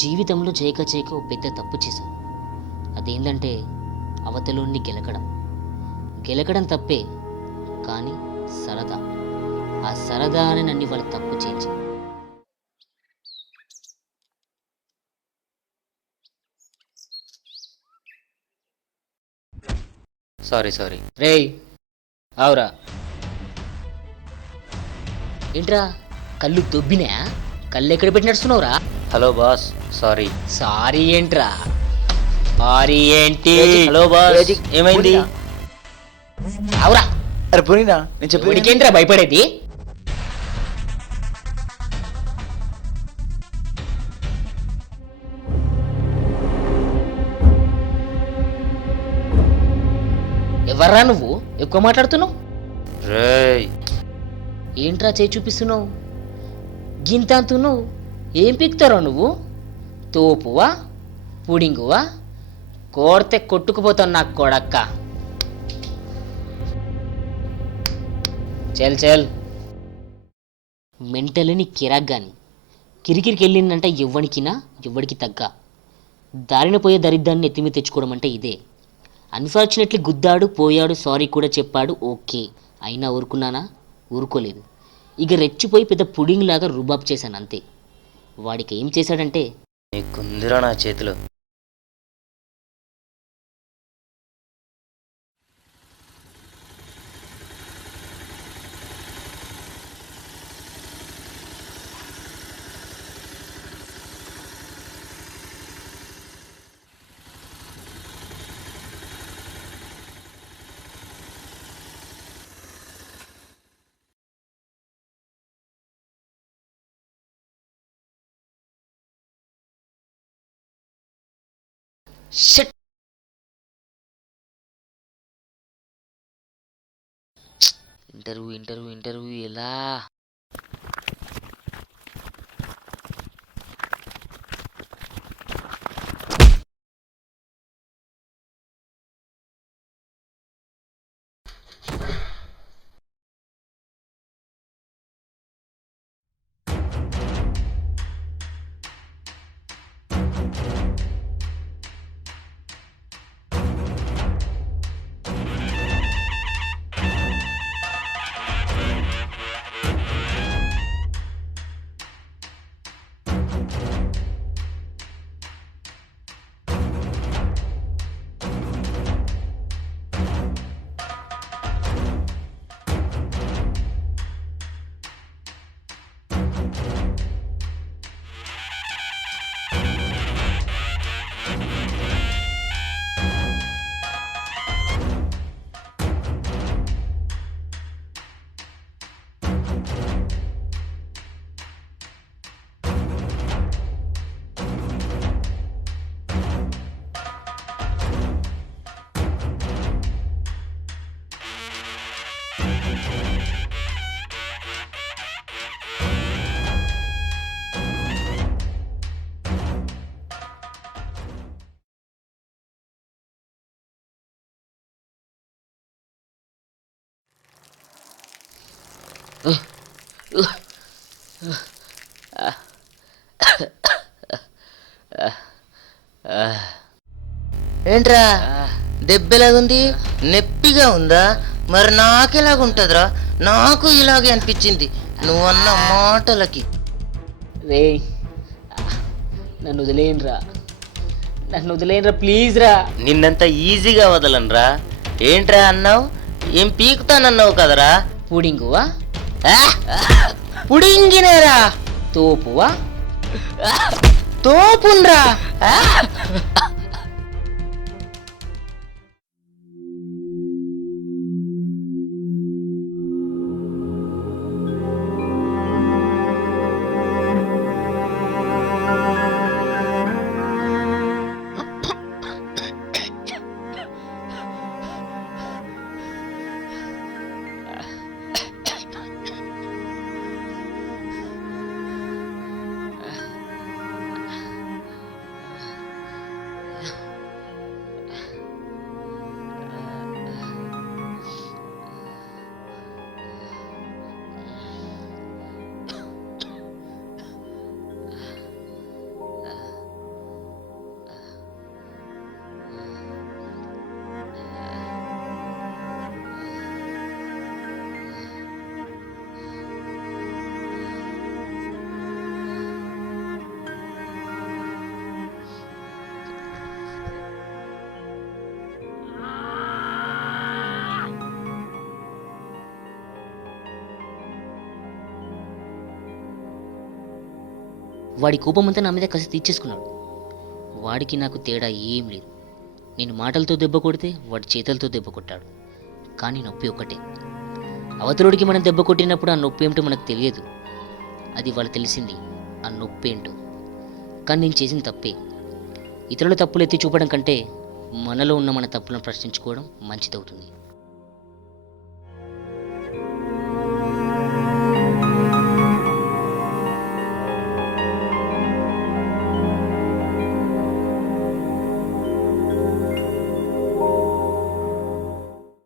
జీవితంలో చేయక చేయక ఓ పెద్ద తప్పు చేశాను. అదేంటంటే అవతలోన్ని గెలకడం. గెలకడం తప్పే, కానీ సరదా. ఆ సరదా అని నన్ను వాళ్ళు తప్పు చేయించి. సారీ రేయ్ ఆవురా. ఏంట్రా కళ్ళు దొబ్బినా? కళ్ళు ఎక్కడ పెట్టి నడుస్తున్నావురా? Hello boss, sorry. సారీ ఏంట్రా? సారీ ఏంటి? హలో బాస్, ఏమైంది? ఆవురా. అరే పోయినా నేను చెప్పి ఇప్పటికేంట్రా భయపడేది? ఎవర్రా నువ్వు ఎక్కువ మాట్లాడుతున్నావు? రేయ్, ఏంట్రా చేయి చూపిస్తున్నావు? గింత అంటున్నావు, ఏం పీక్తారో నువ్వు? తోపువా, పుడింగువా? కోడితే కొట్టుకుపోతావు నాకు కొడక్క. చల్ మెంటలని కిరాక్ గాని కిరికిరికి వెళ్ళిందంటే ఎవ్వడికినా ఎవ్వడికి తగ్గ. దారిన పోయే దరిద్రాన్ని ఎత్తిమి తెచ్చుకోవడం అంటే ఇదే. అన్ఫార్చునేట్లీ గుద్దాడు, పోయాడు, సారీ కూడా చెప్పాడు, ఓకే. అయినా ఊరుకున్నానా? ఊరుకోలేదు. ఇక రెచ్చిపోయి పెద్ద పుడింగ్ లాగా రుబాబ్ చేశాను అంతే. వాడికి ఏం చేశాడంటే, నీకుందిరా నా చేతిలో. షట్. ఇంటర్వ్యూ ఎలా? ఏంట్రా దెబ్బెలాగుంది? నొప్పిగా ఉందా? మరి నాకెలాగుంటుందిరా? నాకు ఇలాగే అనిపించింది నువ్వన్న మాటలకి. రే నన్ను వదిలేయండిరా ప్లీజ్ రా. నిన్నంత ఈజీగా వదలనరా. ఏంట్రా అన్నావు? ఏం పీకుతానన్నావు కదరా? పుడింగువా, పుడింగినేరా? తోపువా, తోపుండ్రా? వాడి కోపమంతా నా మీద కసి తీర్చేసుకున్నాడు. వాడికి నాకు తేడా ఏం లేదు. నేను మాటలతో దెబ్బ కొడితే వాడి చేతులతో దెబ్బ కొట్టాడు. కానీ నొప్పి ఒక్కటే. అవతలుడికి మనం దెబ్బ కొట్టినప్పుడు ఆ నొప్పి ఏమిటో మనకు తెలియదు. అది వాళ్ళు తెలిసింది ఆ నొప్పి ఏంటో. కానీ నేను చేసిన తప్పే. ఇతరుల తప్పులు ఎత్తి చూపడం కంటే మనలో ఉన్న మన తప్పులను ప్రశ్నించుకోవడం మంచిదవుతుంది.